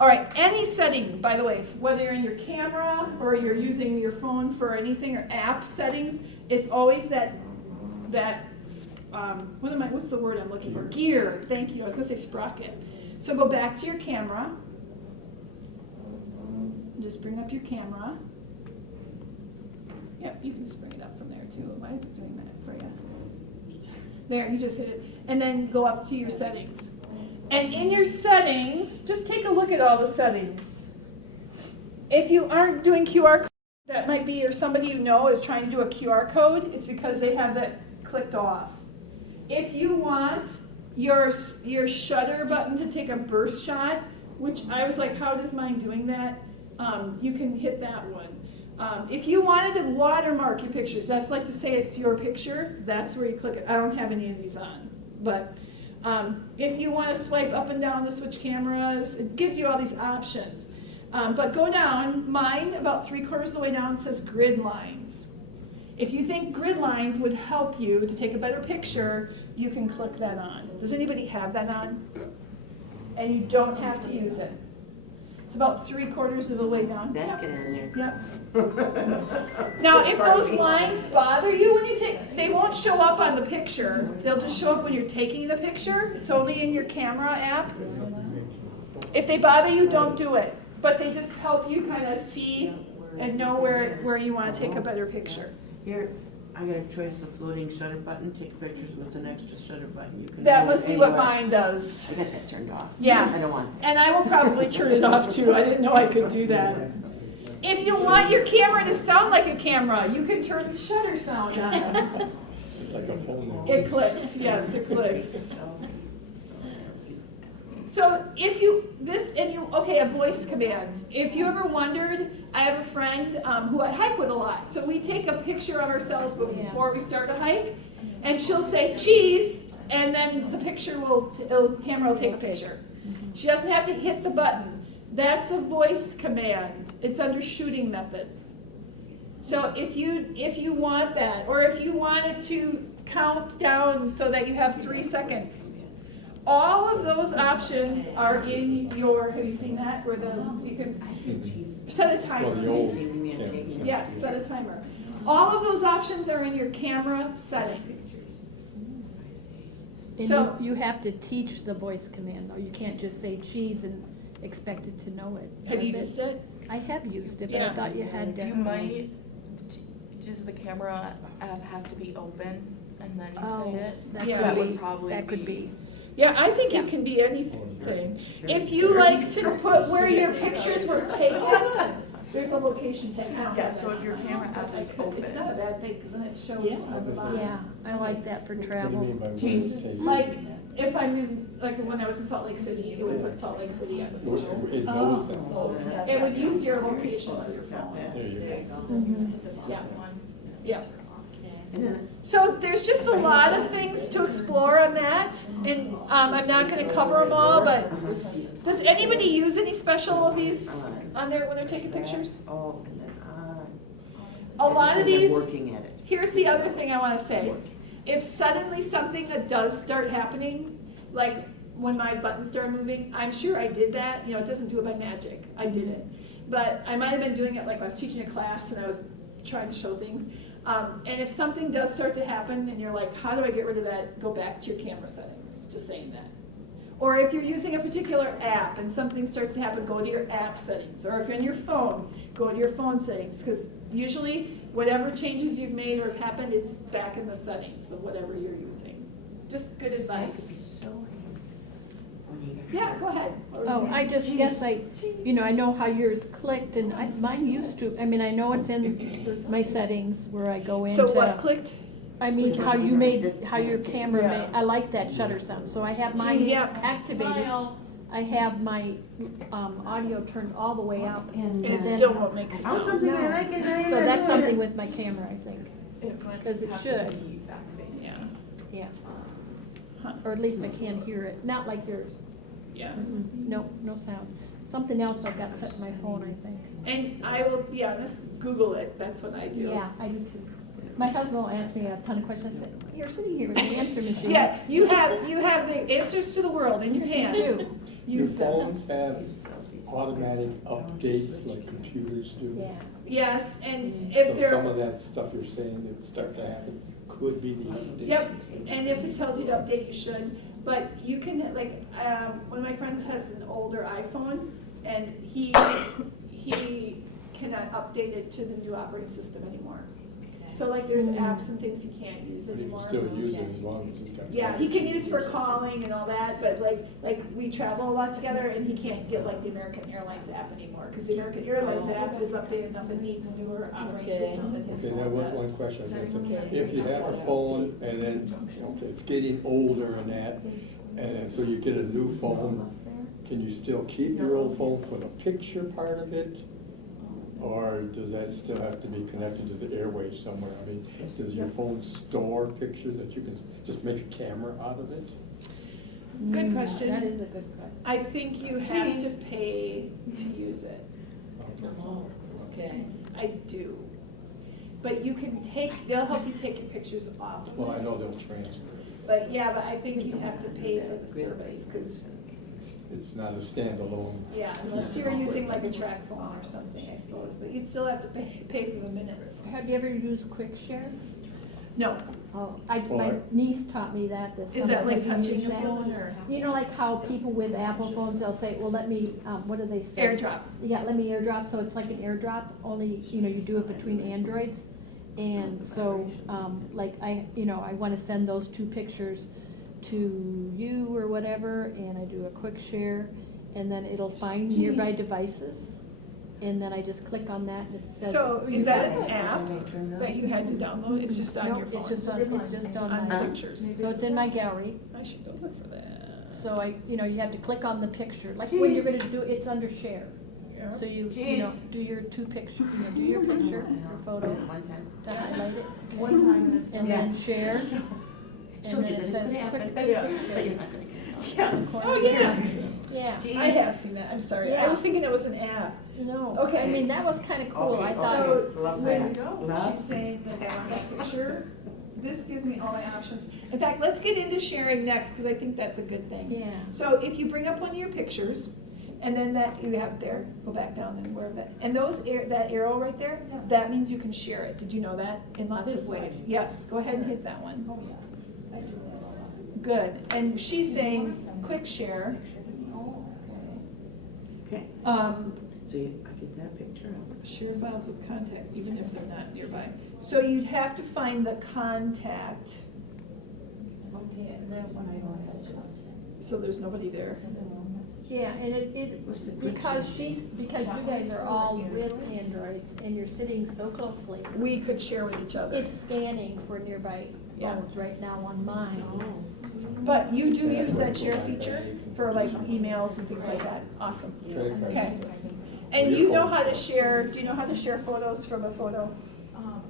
All right, any setting, by the way, whether you're in your camera or you're using your phone for anything or app settings, it's always what's the word I'm looking for? Gear, thank you, I was gonna say sprocket. So go back to your camera, just bring up your camera. Yep, you can just bring it up from there too. Why is it doing that for you? There, you just hit it. And then go up to your settings. And in your settings, just take a look at all the settings. If you aren't doing QR code, that might be, or somebody you know is trying to do a QR code, it's because they have that clicked off. If you want your shutter button to take a burst shot, which I was like, how does mine doing that? You can hit that one. If you wanted to watermark your pictures, that's like to say it's your picture, that's where you click it. I don't have any of these on, but if you want to swipe up and down to switch cameras, it gives you all these options. But go down, mine about 3/4 of the way down says grid lines. If you think grid lines would help you to take a better picture, you can click that on. Does anybody have that on? And you don't have to use it. It's about 3/4 of the way down. That get in there. Yep. Now, if those lines bother you when you take, they won't show up on the picture. They'll just show up when you're taking the picture. It's only in your camera app. If they bother you, don't do it. But they just help you kind of see and know where you want to take a better picture. Here, I got a choice, the floating shutter button, take pictures with an extra shutter button. You can That move must be what anywhere. mine does. I got that turned off. Yeah. I don't want that. And I will probably turn it off too. I didn't know I could do that. If you want your camera to sound like a camera, you can turn the shutter sound on. It's like a phone now. It clicks, yes, it clicks. So if you, okay, a voice command. If you ever wondered, I have a friend who I hike with a lot. So we take a picture of ourselves before we start a hike, and she'll say cheese, and then the camera will take a picture. She doesn't have to hit the button. That's a voice command. It's under shooting methods. So if you want that, or if you wanted to count down so that you have 3 seconds, all of those options are in your, have you seen that? Where you can set a Well, timer. the old camera. Yes, set a timer. All of those options are in your camera settings. And So- you have to teach the voice command, though. You can't just say cheese and expect it to know it. Have you does used it? I have used it, but Yeah. I thought you had to. You might, does the camera app have to be open and then you Oh, send it? that Yeah. That could would be, probably that could be. Yeah, I think Yeah. it can be anything. If you like to put where your pictures were taken, there's a location tag. Yeah, so if your camera app is open. It's not a bad thing, because then it shows on the bottom. Yeah, I like that for What do you travel. mean by where Cheese. it's taken? Like, if I'm in, like when I was in Salt Lake City, it would put Salt Lake City on the So picture. it knows that. It would use your location on your phone. There you go. Mhm. Yeah, yeah. And then So there's just a lot of things to explore on that, and I'm not gonna cover them all, but does anybody use any special of these on there when they're taking pictures? Oh, and then A lot of They're these, working at it. here's the other thing I wanna say. If suddenly something that does start happening, like when my buttons started moving, I'm sure I did that, it doesn't do it by magic, I did it. But I might have been doing it like I was teaching a class and I was trying to show things. And if something does start to happen and you're like, how do I get rid of that? Go back to your camera settings, just saying that. Or if you're using a particular app and something starts to happen, go to your app settings. Or if you're on your phone, go to your phone settings. Because usually whatever changes you've made or have happened, it's back in the settings of whatever you're using. Just good advice. Yeah, go ahead. Oh, I just guess I know how yours clicked, and mine used to, I know it's in my settings where I go into. So what clicked? I mean, how your camera made, I like that shutter sound, so I have mine Yeah. activated. I have my, audio turned all the way up. And it still won't make a Oh, sound. something I like it. So that's something with my camera, I think, It must 'Cause it have should. to be back-facing. Yeah, yeah. Huh. Or at least I can't hear it, not like yours. yeah. No sound. Something else I've got set in my phone, I think. And I will be honest, Google it, that's what I do. Yeah, I do too. My husband will ask me a ton of questions, I said, you're sitting here with the answer machine. Yeah, you have the answers to the world in your I hand. do, Do Use them. phones have automatic updates like computers do? yeah. Yes, and So if some they're, of that stuff you're saying that start to happen could be the update? yep, and if it tells you to update, you should. But you can, like, one of my friends has an older iPhone, and he cannot update it to the new operating system anymore. So like, there's apps and things he can't use But you can anymore. still use it as long as you've got. Yeah, he can use for calling and all that, but like we travel a lot together, and he can't get like the American Airlines app anymore, because the American Airlines app is updated enough, it needs a newer operating system than his Okay, that phone was one does. question I guess. If you have a phone and then, okay, it's getting older and that, and then so you get a new phone, can you still keep your old phone for the picture part of it? Or does that still have to be connected to the airwaves somewhere? I mean, does your phone store pictures that you can just make a camera out of it? Good question. That is a good question. I think you have to pay to use it. Oh, okay. I do. But you can they'll help you take your pictures off of Well, I it. know they'll transfer. But yeah, but I think you have to pay for the service, because, It's not a standalone. yeah, unless you're using like a track phone or something, I suppose, but you still have to pay for the minutes. Have you ever used QuickShare? No, Oh, my Or- niece taught me that. is that like have you touching used a that? phone or You know, like how people with Apple phones, they'll say, well, let me, what do they say? AirDrop? Yeah, let me AirDrop, so it's like an AirDrop, only, you know, you do it between Androids. And so, like, I wanna send those two pictures to you or whatever, and I do a quick share, and then it'll find nearby devices, and then I just click on that and it says. So is that an app When they turn it that on. you had to download? It's just on No, your phone? it's just on On my, pictures? so it's in my gallery. I should go look for that. So you have to click on the picture, like when you're gonna do, it's under share. Yeah. So you do your two pictures, do your picture, your photo, One time. to highlight it, One time and it's. and then share. Showed And you then it that it says could quick happen, picture. but you're not gonna get it on. Yeah, oh, yeah. Yeah, I have seen that, I'm sorry. I was thinking it was an app. no, Okay. I mean, that was kinda cool, I Okay, thought. So, Love when that. Love. she's saying that on that picture, this gives me all my options. In fact, let's get into sharing next, because I think that's a good thing. Yeah, So if you bring up one of your pictures, and then that, you have it there, go back down and wherever that, and that arrow right there, that means you can share it. Did you know that? In lots of ways. Yes, go ahead and hit that one. oh, yeah, I do that a lot. Good. And she's saying, quick share. Okay, Um, so I get that picture up. Share files with contact, even if they're not nearby. So you'd have to find the contact, so there's nobody there. Yeah, and What's the quick because share? because you guys are all with Androids and you're sitting so closely, We could share with each other. it's scanning for nearby Yeah. phones right now on mine. But you do use that share feature for like emails and things like that. Awesome. Credit cards. Okay. And you know how to share, do you know how to share photos from a photo?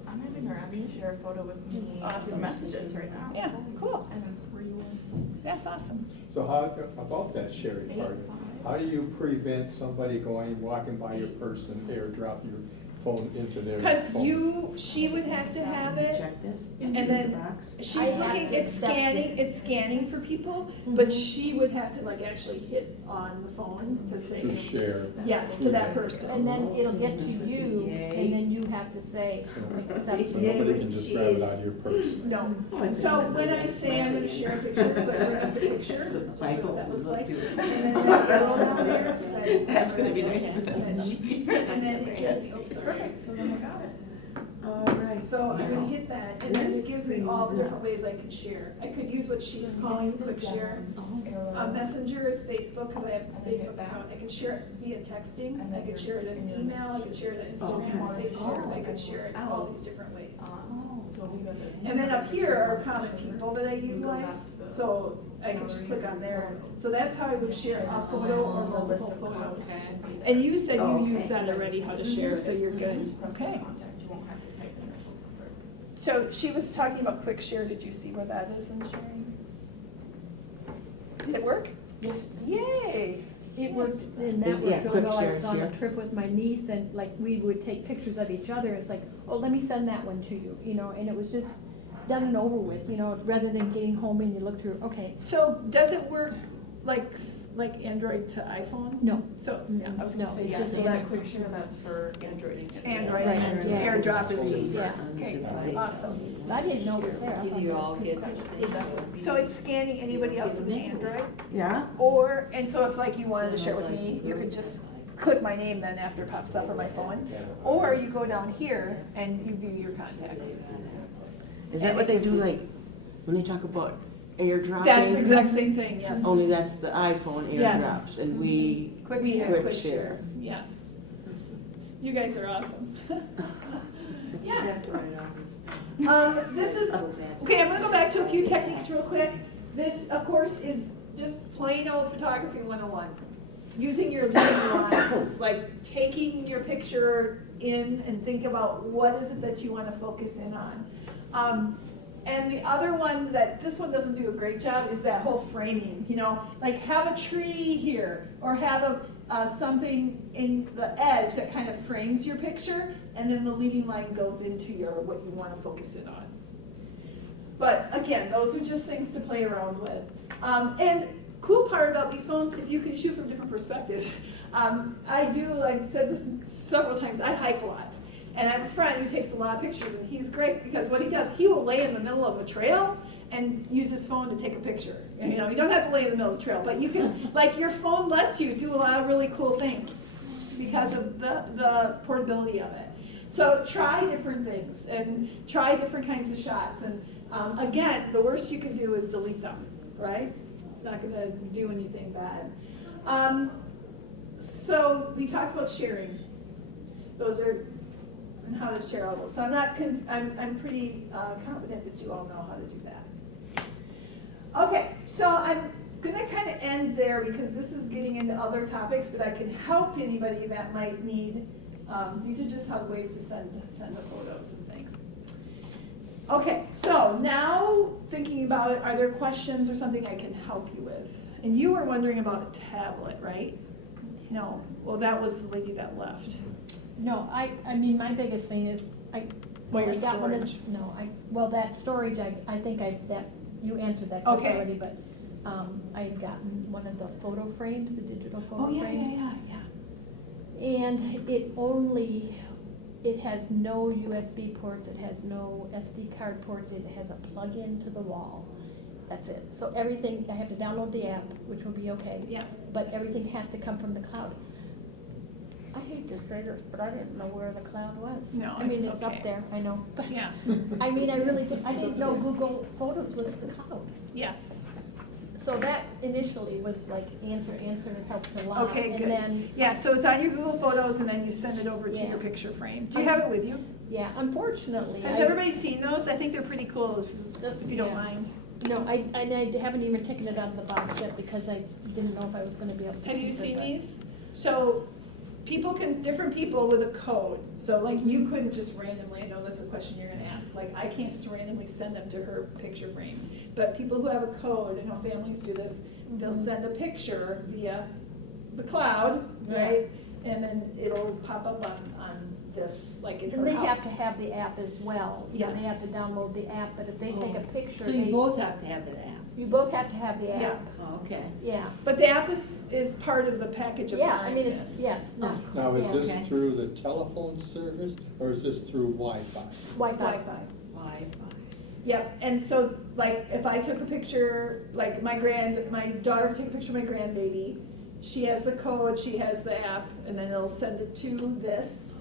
I'm having her having to share a photo with me Awesome. through messages right now. Yeah, cool. And then 3 ones. That's awesome. So how, about that sharing part, how do you prevent somebody walking by your person, airdrop your phone into their Because phone? she would have to have it. Check this. And in then the box. She's I have looking, to it's accept scanning, it. it's scanning for people, but she would have to like actually hit on the phone to To say, share. yes, to that person. And then it'll get to you, Yay. and then you have to say, So accept so it. nobody can just grab it out of your purse. No. Oh, I So think when I that's say I'm gonna share a picture, so I bring up the picture, That's the just what that looks like. Bible. And then that arrow down there, that- That's gonna be nice for them. And then it gives me, oops, sorry. Perfect, so then I got it. All right. So I'm gonna hit that, and then it gives me all the different ways I can share. I could use what she's calling quick share. Messenger is Facebook, because I have a Facebook account. I can share it via texting, I could share it in email, I could share it in Instagram, Facebook, I could share it in all these different ways. So if we go to. And then up here are common people that I utilize, so I can just click on there. So that's how I would share a photo or multiple photos. And you said you used that already, how to share, so you're good, okay. Contact, you won't have to type in their phone number. So she was talking about quick share, did you see where that is in sharing? Did it work? Yes. Yay! It worked, and that Yeah, worked really quick well. I shares was on a here. trip with my niece, and like, we would take pictures of each other. It's like, oh, let me send that one to you, and it was just done and over with, rather than getting home and you look through, okay, So does it work like Android to iPhone? no, So, yeah, I was No, gonna say, it's yeah, just so an- that quick share, that's for Android. Android Right, and yeah. AirDrop is just for, Yeah. okay, awesome. I didn't know it was there. I Either thought you that all was get quick. the same. So it's scanning anybody else with an Android? Yeah? Or, and so if like you wanted to share with me, you could just click my name then after it pops up on my phone. Or you go down here and you view your contacts. Is that what they do, like, when they talk about airdropping? That's the exact same thing, yes. Only that's the iPhone Yes. airdrops, and we, Quick We have share. quick share, yes. You guys are awesome. Yeah. This is, okay, I'm gonna go back to a few techniques real quick. This, of course, is just plain old photography 101. Using your vision lines, like taking your picture in and think about what is it that you wanna focus in on. And the other one that, this one doesn't do a great job, is that whole framing, like have a tree here, or have something in the edge that kind of frames your picture, and then the leading line goes into what you want to focus it on. But again, those are just things to play around with. And cool part about these phones is you can shoot from different perspectives. I do, like I said this several times, I hike a lot. And I have a friend who takes a lot of pictures, and he's great because what he does, he will lay in the middle of a trail and use his phone to take a picture. You know, you don't have to lay in the middle of the trail, but you can, like your phone lets you do a lot of really cool things because of the portability of it. So try different things and try different kinds of shots. And again, the worst you can do is delete them, right? It's not going to do anything bad. So we talked about sharing. Those are and how to share all those. So I'm pretty confident that you all know how to do that. Okay, so I'm gonna kind of end there because this is getting into other topics, but I can help anybody that might need. These are just how ways to send the photos and things. Okay, so now thinking about it, are there questions or something I can help you with? And you were wondering about a tablet, right? No, well that was the lady that left. No, I mean, my biggest thing is, Well, your I got one of- storage. No, that storage, I think you answered that question Okay. already, but, I had gotten one of the photo frames, the digital photo frames. yeah. And it has no USB ports, it has no SD card ports, it has a plug-in to the wall. That's it. So everything, I have to download the app, which will be okay. Yeah. But everything has to come from the cloud. I hate to say this, but I didn't know where the cloud was. No, I mean, it's it's okay. up there, I know, but, Yeah. I mean, I didn't know Google Photos was the cloud. Yes. So that initially was like answer, it helped a lot. Okay, good. And then, Yeah, so it's on your Google Photos and then you send it over to Yeah. your picture frame. Do you have it with you? yeah, unfortunately. Has everybody seen those? I think they're pretty cool if you don't Yeah. mind. No, I haven't even taken it out of the box yet because I didn't know if I was gonna be able to. Have you keep it, seen but- these? So different people with a code. So like you couldn't just randomly, I know that's a question you're gonna ask, like I can't just randomly send them to her picture frame. But people who have a code, I know families do this, they'll Mhm. send a picture via the cloud, Yeah. right? And then it'll pop up on this, like in her And they house. have to have the app as well. You know, They Yes. have to download the app, but if they take a picture, So you both have to have that app? you both have to have the Yeah. app. Oh, okay. Yeah, But the app is part of the package of yeah, I buying mean, this. it's, yeah, it's not Now, is Yeah. this Okay. through the telephone service or is this through Wi-Fi? Wi-Fi. Wi-Fi. Wi-Fi. Yep, and so like if I took a picture, like my daughter took a picture of my grandbaby, she has the code, she has the app, and then it'll send it to this,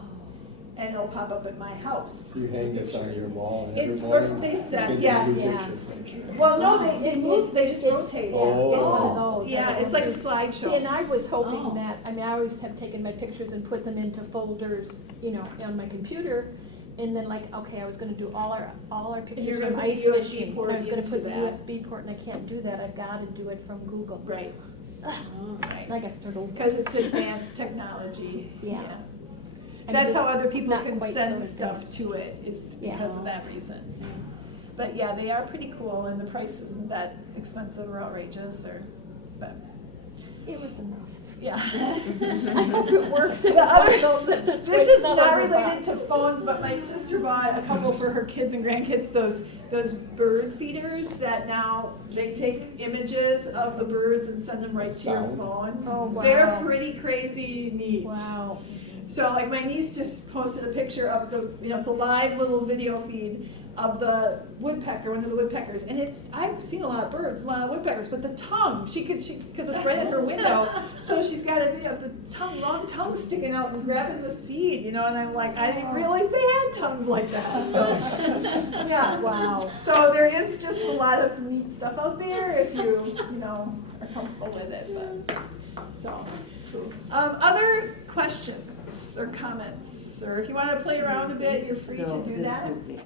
and it'll pop up at my house. You hang this on your wall every It's morning? birthday set, Take a yeah. new Yeah. picture. Well, no, they move, they just It's- rotate. Yeah, Oh. it's one of those. Yeah, it's like a See, and slideshow. I was Oh. hoping that, I mean, I always have taken my pictures and put them into folders, you know, on my computer. And then like, okay, I was gonna do all our pictures you're from gonna put ice the USB fishing. port And I was gonna into put the that. USB port, and I can't do that, I've gotta do it from Google. Right, Oh. right. I got started over. Because it's advanced technology, Yeah. yeah. I mean, That's how it's other people not can quite send so stuff advanced. to it, is Yeah. because of that reason. But yeah, they are pretty cool, and the price isn't that expensive or outrageous, but, It was enough. yeah. I hope it works. The other- This This is not related to phones, but my sister bought a couple for her kids and grandkids, those bird feeders that now they take images of the birds and send them right to your Sound. phone. Oh, wow. They're pretty crazy neat. Wow. So like my niece just posted a picture of it's a live little video feed of the woodpecker, one of the woodpeckers, and I've seen a lot of birds, a lot of woodpeckers, but the tongue, because it's right at her window, so she's got a video of the long tongue sticking out and grabbing the seed, and I'm like, I didn't realize they had tongues like that, so, yeah. Wow. So there is just a lot of neat stuff out there if you are comfortable with it, but, so. Other questions or comments, or if you want to play around a bit, you're free to So do this that. would be-